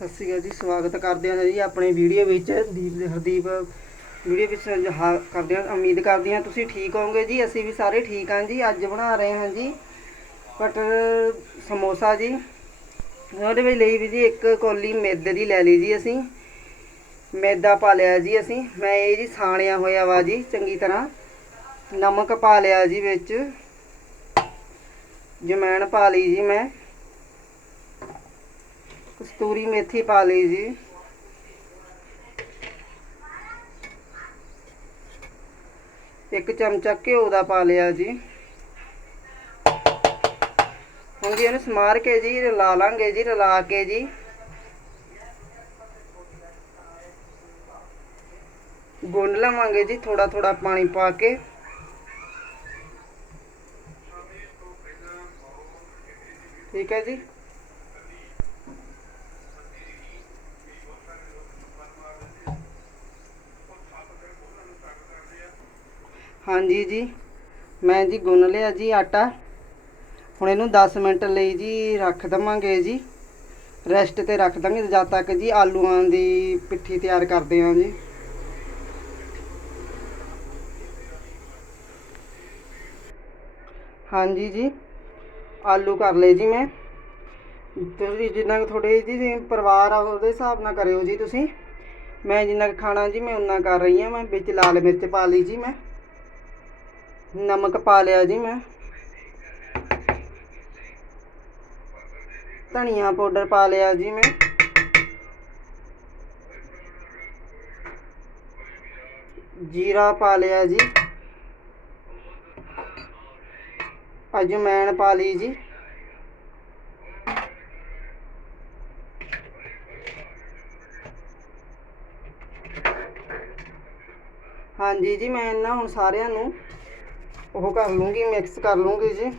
ਸਤਿ ਸ਼੍ਰੀ ਅਕਾਲ ਜੀ, ਸਵਾਗਤ ਕਰਦੇ ਹਾਂ ਜੀ ਆਪਣੇ ਵੀਡੀਓ ਵਿੱਚ। ਦੀਪ ਦੇ ਹਰਦੀਪ ਵੀਡੀਓ ਵਿੱਚ ਜਹਾ ਕਰਦੇ ਹਾਂ, ਉਮੀਦ ਕਰਦੇ ਹਾਂ ਤੁਸੀਂ ਠੀਕ ਹੋਵੋਗੇ ਜੀ, ਅਸੀਂ ਵੀ ਸਾਰੇ ਠੀਕ ਹਾਂ ਜੀ, ਅੱਜ ਬਣਾ ਰਹੇ ਹਾਂ ਜੀ ਬਟਰ ਸਮੋਸਾ ਜੀ। ਉਹਦੇ ਵਿੱਚ ਲਈ ਵੀ ਜੀ ਇੱਕ ਕੋਲੀ ਮੈਦੇ ਦੀ ਲੈ ਲਈ ਜੀ ਅਸੀਂ। ਮੈਦਾ ਪਾ ਲਿਆ ਜੀ ਅਸੀਂ। ਮੈਂ ਇਹ ਜੀ ਸਾਣਿਆ ਹੋਇਆ ਵਾ ਜੀ, ਚੰਗੀ ਤਰ੍ਹਾਂ। ਨਮਕ ਪਾ ਲਿਆ ਜੀ ਵਿੱਚ। ਜਮੈਣ ਪਾ ਲਈ ਜੀ ਮੈਂ। ਕਸਤੂਰੀ ਮੇਥੀ ਪਾ ਲਈ ਜੀ। ਇੱਕ ਚਮਚਾ ਘਿਓ ਦਾ ਪਾ ਲਿਆ ਜੀ। ਹੁਣ ਜੀ ਇਹਨੂੰ ਸਮਾਰ ਕੇ ਜੀ, ਰਲਾ ਲਾਂਗੇ ਜੀ, ਰਲਾ ਕੇ ਜੀ। ਗੁੰਨ ਲਵਾਂਗੇ ਜੀ ਥੋੜਾ ਥੋੜਾ ਪਾਣੀ ਪਾ ਕੇ। ਠੀਕ ਹੈ ਜੀ। ਹਾਂਜੀ ਜੀ, ਮੈਂ ਜੀ ਗੁੰਨ ਲਿਆ ਜੀ ਆਟਾ। ਹੁਣ ਇਹਨੂੰ 10 ਮਿੰਟ ਲਈ ਜੀ ਰੱਖ ਦਵਾਂਗੇ ਜੀ। ਰੈਸਟ ਤੇ ਰੱਖ ਦਾਂਗੇ, ਜਦ ਤੱਕ ਜੀ ਆਲੂਆਂ ਦੀ ਪਿੱਠੀ ਤਿਆਰ ਕਰਦੇ ਹਾਂ ਜੀ। ਹਾਂਜੀ ਜੀ, ਆਲੂ ਕਰ ਲਏ ਜੀ ਮੈਂ। ਤੁਸੀਂ ਜਿੰਨਾ ਕੁ ਤੁਹਾਡੇ ਜੀ ਪਰਿਵਾਰ ਆ, ਉਹਦੇ ਹਿਸਾਬ ਨਾਲ ਕਰਿਓ ਜੀ ਤੁਸੀਂ। ਮੈਂ ਜਿੰਨਾ ਕੁ ਖਾਣਾ ਜੀ ਮੈਂ ਉਨਾ ਕਰ ਰਹੀ ਹਾਂ, ਮੈਂ ਵਿੱਚ ਲਾਲ ਮਿਰਚ ਪਾ ਲਈ ਜੀ ਮੈਂ। ਨਮਕ ਪਾ ਲਿਆ ਜੀ ਮੈਂ। ਧਨੀਆ ਪਾਊਡਰ ਪਾ ਲਿਆ ਜੀ ਮੈਂ। ਜੀਰਾ ਪਾ ਲਿਆ ਜੀ। ਅਜਮੈਣ ਪਾ ਲਈ ਜੀ। ਹਾਂਜੀ ਜੀ, ਮੈਂ ਇਹਨਾਂ ਹੁਣ ਸਾਰਿਆਂ ਨੂੰ ਉਹ ਕਰ ਲੂੰਗੀ ਮਿਕਸ ਕਰ ਲੂੰਗੀ ਜੀ।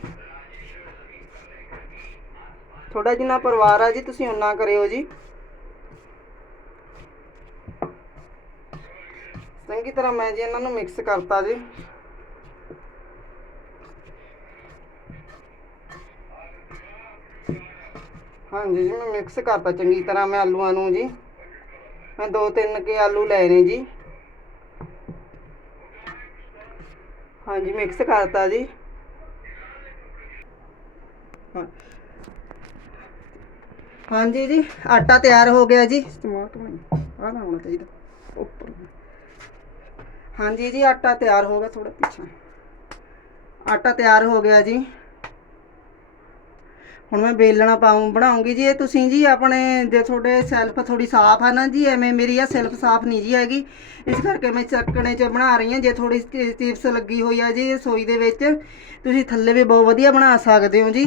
ਥੋੜਾ ਜਿੰਨਾ ਪਰਿਵਾਰ ਆ ਜੀ, ਤੁਸੀਂ ਉਹਨਾਂ ਕਰਿਓ ਜੀ। ਚੰਗੀ ਤਰ੍ਹਾਂ ਮੈਂ ਜੀ ਇਹਨਾਂ ਨੂੰ ਮਿਕਸ ਕਰਤਾ ਜੀ। ਹਾਂਜੀ ਜੀ, ਮੈਂ ਮਿਕਸ ਕਰਤਾ ਚੰਗੀ ਤਰ੍ਹਾਂ ਮੈਂ ਆਲੂਆਂ ਨੂੰ ਜੀ। ਮੈਂ ਦੋ ਤਿੰਨ ਕੇ ਆਲੂ ਲਏ ਨੇ ਜੀ। ਹਾਂਜੀ ਮਿਕਸ ਕਰਤਾ ਜੀ। ਹਾਂਜੀ ਜੀ, ਆਟਾ ਤਿਆਰ ਹੋ ਗਿਆ ਜੀ। ਟਮਾਟਰ ਆ ਨਾ ਹੋਣਾ ਚਾਹੀਦਾ ਉੱਪਰ ਹਾਂਜੀ ਜੀ, ਆਟਾ ਤਿਆਰ ਹੋ ਗਿਆ ਥੋੜਾ ਪਿੱਛੇ। ਆਟਾ ਤਿਆਰ ਹੋ ਗਿਆ ਜੀ। ਹੁਣ ਮੈਂ ਵੇਲਣਾ ਪਾਉਂ ਬਣਾਉਂਗੀ ਜੀ। ਇਹ ਤੁਸੀਂ ਜੀ ਆਪਣੇ ਜੇ ਤੁਹਾਡੇ ਸੈਲਫ ਥੋੜੀ ਸਾਫ਼ ਆ ਨਾ ਜੀ, ਐਵੇਂ ਮੇਰੀ ਆ ਸੈਲਫ ਸਾਫ਼ ਨਹੀਂ ਜੀ ਹੈਗੀ। ਇਸ ਕਰਕੇ ਮੈਂ ਚੱਕਣੇ 'ਚ ਬਣਾ ਰਹੀ ਹਾਂ। ਜੇ ਥੋੜੀ ਚਿਪਸ ਲੱਗੀ ਹੋਈ ਆ ਜੀ ਰਸੋਈ ਦੇ ਵਿੱਚ, ਤੁਸੀਂ ਥੱਲੇ ਵੀ ਬਹੁਤ ਵਧੀਆ ਬਣਾ ਸਕਦੇ ਹੋ ਜੀ।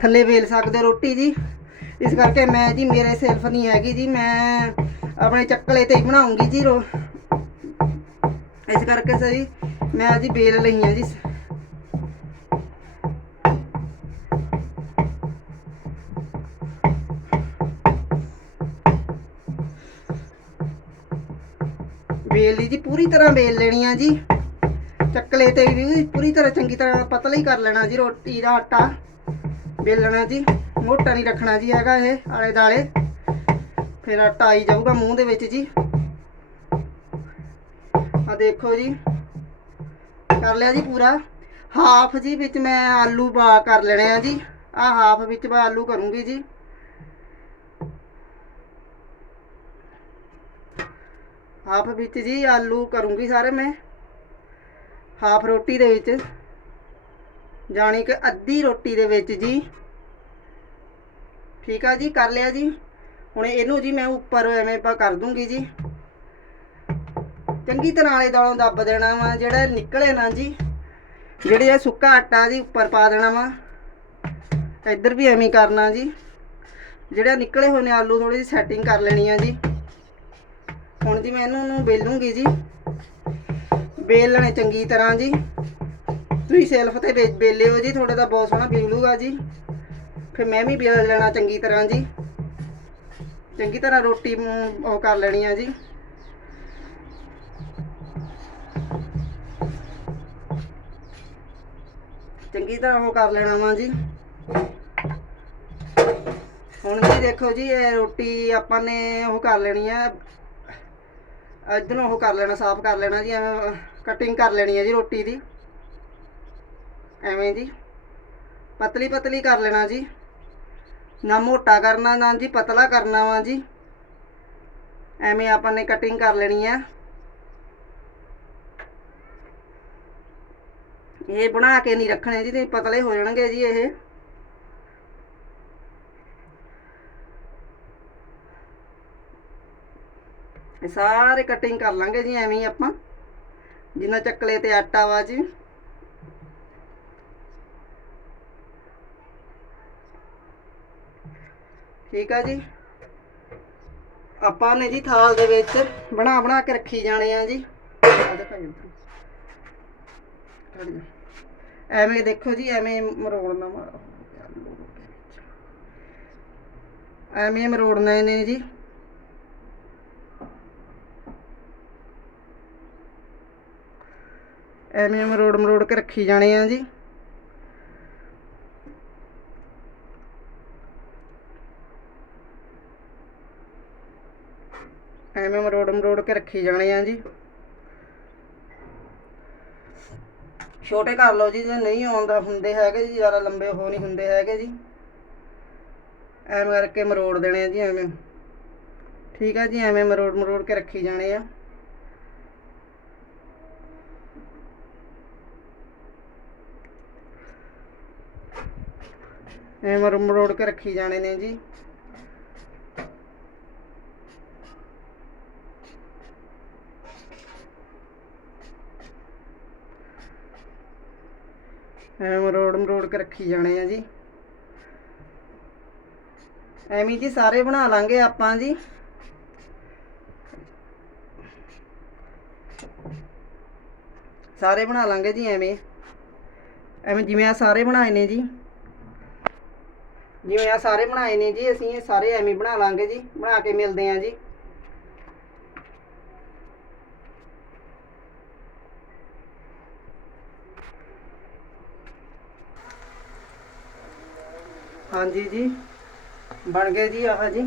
ਥੱਲੇ ਵੇਲ ਸਕਦੇ ਹੋ ਰੋਟੀ ਜੀ। ਇਸ ਕਰਕੇ ਮੈਂ ਜੀ, ਮੇਰੇ ਸੈਲਫ ਨਹੀਂ ਹੈਗੀ ਜੀ। ਮੈਂ ਆਪਣੇ ਚੱਕਲੇ ਤੇ ਹੀ ਬਣਾਉਂਗੀ ਜੀ ਰੋ ਇਸ ਕਰਕੇ ਸਹੀ, ਮੈਂ ਜੀ ਵੇਲ ਲਈ ਆ ਜੀ। ਪੂਰੀ ਤਰ੍ਹਾਂ ਵੇਲ ਲੈਣੀ ਆ ਜੀ। ਚੱਕਲੇ ਤੇ ਵੀ ਪੂਰੀ ਤਰ੍ਹਾਂ ਚੰਗੀ ਤਰ੍ਹਾਂ ਪਤਲਾ ਹੀ ਕਰ ਲੈਣਾ ਜੀ ਰੋਟੀ ਦਾ ਆਟਾ। ਵੇਲਣਾ ਜੀ, ਮੋਟਾ ਨਹੀਂ ਰੱਖਣਾ ਜੀ ਹੈਗਾ ਇਹ ਆਲੇ ਦਾਲੇ ਫਿਰ ਆਟਾ ਆਈ ਜਾਊਗਾ ਮੂੰਹ ਦੇ ਵਿੱਚ ਜੀ। ਆ ਦੇਖੋ ਜੀ, ਕਰ ਲਿਆ ਜੀ ਪੂਰਾ। ਹਾਫ ਜੀ ਵਿੱਚ ਮੈਂ ਆਲੂ ਬਾ ਕਰ ਲੈਣੇ ਆ ਜੀ। ਆ ਹਾਫ ਵਿੱਚ ਮੈਂ ਆਲੂ ਕਰੂੰਗੀ ਜੀ। ਹਾਫ ਵਿੱਚ ਜੀ ਆਲੂ ਕਰੂੰਗੀ ਸਾਰੇ ਮੈਂ ਹਾਫ ਰੋਟੀ ਦੇ ਵਿੱਚ, ਜਾਣੀ ਕਿ ਅੱਧੀ ਰੋਟੀ ਦੇ ਵਿੱਚ ਜੀ। ਠੀਕ ਆ ਜੀ, ਕਰ ਲਿਆ ਜੀ। ਹੁਣ ਇਹਨੂੰ ਜੀ ਮੈਂ ਉੱਪਰ ਐਵੇਂ ਪਾ ਕਰ ਦੂੰਗੀ ਜੀ। ਚੰਗੀ ਤਰ੍ਹਾਂ ਆਲੇ ਦਾਲੋਂ ਦੱਬ ਦੇਣਾ ਵਾ, ਜਿਹੜਾ ਨਿਕਲੇ ਨਾ ਜੀ। ਜਿਹੜੇ ਇਹ ਸੁੱਕਾ ਆਟਾ ਜੀ ਉੱਪਰ ਪਾ ਦੇਣਾ ਵਾ, ਇੱਧਰ ਵੀ ਐਵੇਂ ਕਰਨਾ ਜੀ। ਜਿਹੜਾ ਨਿਕਲੇ ਹੋਏ ਨੇ ਆਲੂ ਥੋੜੀ ਜਿਹੀ ਸੈਟਿੰਗ ਕਰ ਲੈਣੀ ਆ ਜੀ। ਹੁਣ ਜੀ ਮੈਂ ਇਹਨੂੰ ਨੂੰ ਵੇਲੂੰਗੀ ਜੀ। ਵੇਲ ਲੈਣੇ ਚੰਗੀ ਤਰ੍ਹਾਂ ਜੀ। ਤੁਸੀਂ ਸੈਲਫ ਤੇ ਵੇ- ਵੇਲਿਓ ਜੀ ਤੁਹਾਡੇ ਦਾ ਬਹੁਤ ਸੋਹਣਾ ਵੇਲੂਗਾ ਜੀ। ਫਿਰ ਮੈਂ ਵੀ ਵੇਲ ਲੈਣਾ ਚੰਗੀ ਤਰ੍ਹਾਂ ਜੀ। ਚੰਗੀ ਤਰ੍ਹਾਂ ਰੋਟੀ ਉਹ ਕਰ ਲੈਣੀ ਆ ਜੀ। ਚੰਗੀ ਤਰ੍ਹਾਂ ਉਹ ਕਰ ਲੈਣਾ ਵਾ ਜੀ। ਹੁਣ ਜੀ ਦੇਖੋ ਜੀ, ਇਹ ਰੋਟੀ ਆਪਾਂ ਨੇ ਉਹ ਕਰ ਲੈਣੀ ਆ। ਇਧਰੋਂ ਉਹ ਕਰ ਲੈਣਾ, ਸਾਫ਼ ਕਰ ਲੈਣਾ ਜੀ, ਐਵੇਂ ਕਟਿੰਗ ਕਰ ਲੈਣੀ ਹੈ ਜੀ ਰੋਟੀ ਦੀ। ਐਵੇਂ ਜੀ। ਪਤਲੀ ਪਤਲੀ ਕਰ ਲੈਣਾ ਜੀ। ਨਾ ਮੋਟਾ ਕਰਨਾ, ਨਾ ਜੀ ਪਤਲਾ ਕਰਨਾ ਵਾ ਜੀ। ਐਵੇਂ ਆਪਾਂ ਨੇ ਕਟਿੰਗ ਕਰ ਲੈਣੀ ਹੈ। ਇਹ ਬਣਾ ਕੇ ਨਹੀਂ ਰੱਖਣੇ ਜੀ, ਤੇ ਪਤਲੇ ਹੋ ਜਾਣਗੇ ਜੀ ਇਹ। ਸਾਰੇ ਕਟਿੰਗ ਕਰ ਲਾਂਗੇ ਜੀ, ਐਵੇਂ ਹੀ ਆਪਾਂ। ਜਿੰਨਾ ਚੱਕਲੇ ਤੇ ਆਟਾ ਵਾ ਜੀ। ਠੀਕ ਆ ਜੀ। ਆਪਾਂ ਨੇ ਜੀ ਥਾਲ ਦੇ ਵਿੱਚ ਬਣਾ ਬਣਾ ਕੇ ਰੱਖੀ ਜਾਣੇ ਆ ਜੀ। ਐਵੇਂ ਦੇਖੋ ਜੀ, ਐਵੇਂ ਮਰੋੜਨਾ ਵਾ। ਐਵੇਂ ਮਰੋੜਨਾ ਨੇ ਜੀ। ਐਵੇਂ ਮਰੋੜ ਮਰੋੜ ਕੇ ਰੱਖੀ ਜਾਣੇ ਆ ਜੀ। ਐਵੇਂ ਮਰੋੜ ਮਰੋੜ ਕੇ ਰੱਖੀ ਜਾਣੇ ਆ ਜੀ। ਛੋਟੇ ਕਰ ਲਓ ਜੀ, ਜੇ ਨਹੀਂ ਆਉਂਦਾ ਹੁੰਦੇ ਹੈਗੇ ਜੀ, ਜ਼ਿਆਦਾ ਲੰਬੇ ਹੋ ਨਹੀਂ ਹੁੰਦੇ ਹੈਗੇ ਜੀ। ਐਵੇਂ ਕਰਕੇ ਮਰੋੜ ਦੇਣੇ ਆ ਜੀ ਐਵੇਂ। ਠੀਕ ਆ ਜੀ, ਐਵੇਂ ਮਰੋੜ ਮਰੋੜ ਕੇ ਰੱਖੀ ਜਾਣੇ ਆ। ਐਵੇਂ ਮਰੋੜ ਮਰੋੜ ਕੇ ਰੱਖੀ ਜਾਣੇ ਨੇ ਜੀ। ਐਵੇਂ ਮਰੋੜ ਮਰੋੜ ਕੇ ਰੱਖੀ ਜਾਣੇ ਆ ਜੀ। ਐਵੇਂ ਜੀ ਸਾਰੇ ਬਣਾ ਲਾਂਗੇ ਆਪਾਂ ਜੀ। ਸਾਰੇ ਬਣਾ ਲਾਂਗੇ ਜੀ ਐਵੇਂ। ਐਵੇਂ ਜਿਵੇਂ ਆ ਸਾਰੇ ਬਣਾਏ ਨੇ ਜੀ। ਜਿਵੇਂ ਆ ਸਾਰੇ ਬਣਾਏ ਨੇ ਜੀ, ਅਸੀਂ ਇਹ ਸਾਰੇ ਐਵੇਂ ਬਣਾ ਲਾਂਗੇ ਜੀ, ਬਣਾ ਕੇ ਮਿਲਦੇ ਆਂ ਜੀ। ਹਾਂਜੀ ਜੀ, ਬਣ ਗਏ ਜੀ ਆਹ ਜੀ।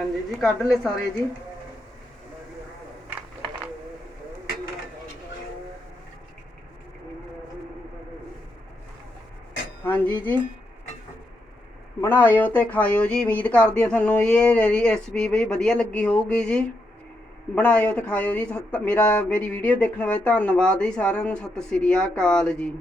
ਹਾਂਜੀ ਜੀ, ਕੱਢ ਲੈ ਸਾਰੇ ਜੀ। ਹਾਂਜੀ ਜੀ। ਬਣਾਇਓ ਤੇ ਖਾਇਓ ਜੀ, ਉਮੀਦ ਕਰਦੀ ਹਾਂ ਤੁਹਾਨੂੰ ਇਹ ਰੈਸਿਪੀ ਵੀ ਵਧੀਆ ਲੱਗੀ ਹੋਊਗੀ ਜੀ। ਬਣਾਇਓ ਤੇ ਖਾਇਓ ਜੀ। ਮੇਰਾ, ਮੇਰੀ ਵੀਡੀਓ ਦੇਖਣ ਵਾਸਤੇ ਧੰਨਵਾਦ ਜੀ ਸਾਰਿਆਂ ਨੂੰ। ਸਤਿ ਸ੍ਰੀ ਅਕਾਲ ਜੀ।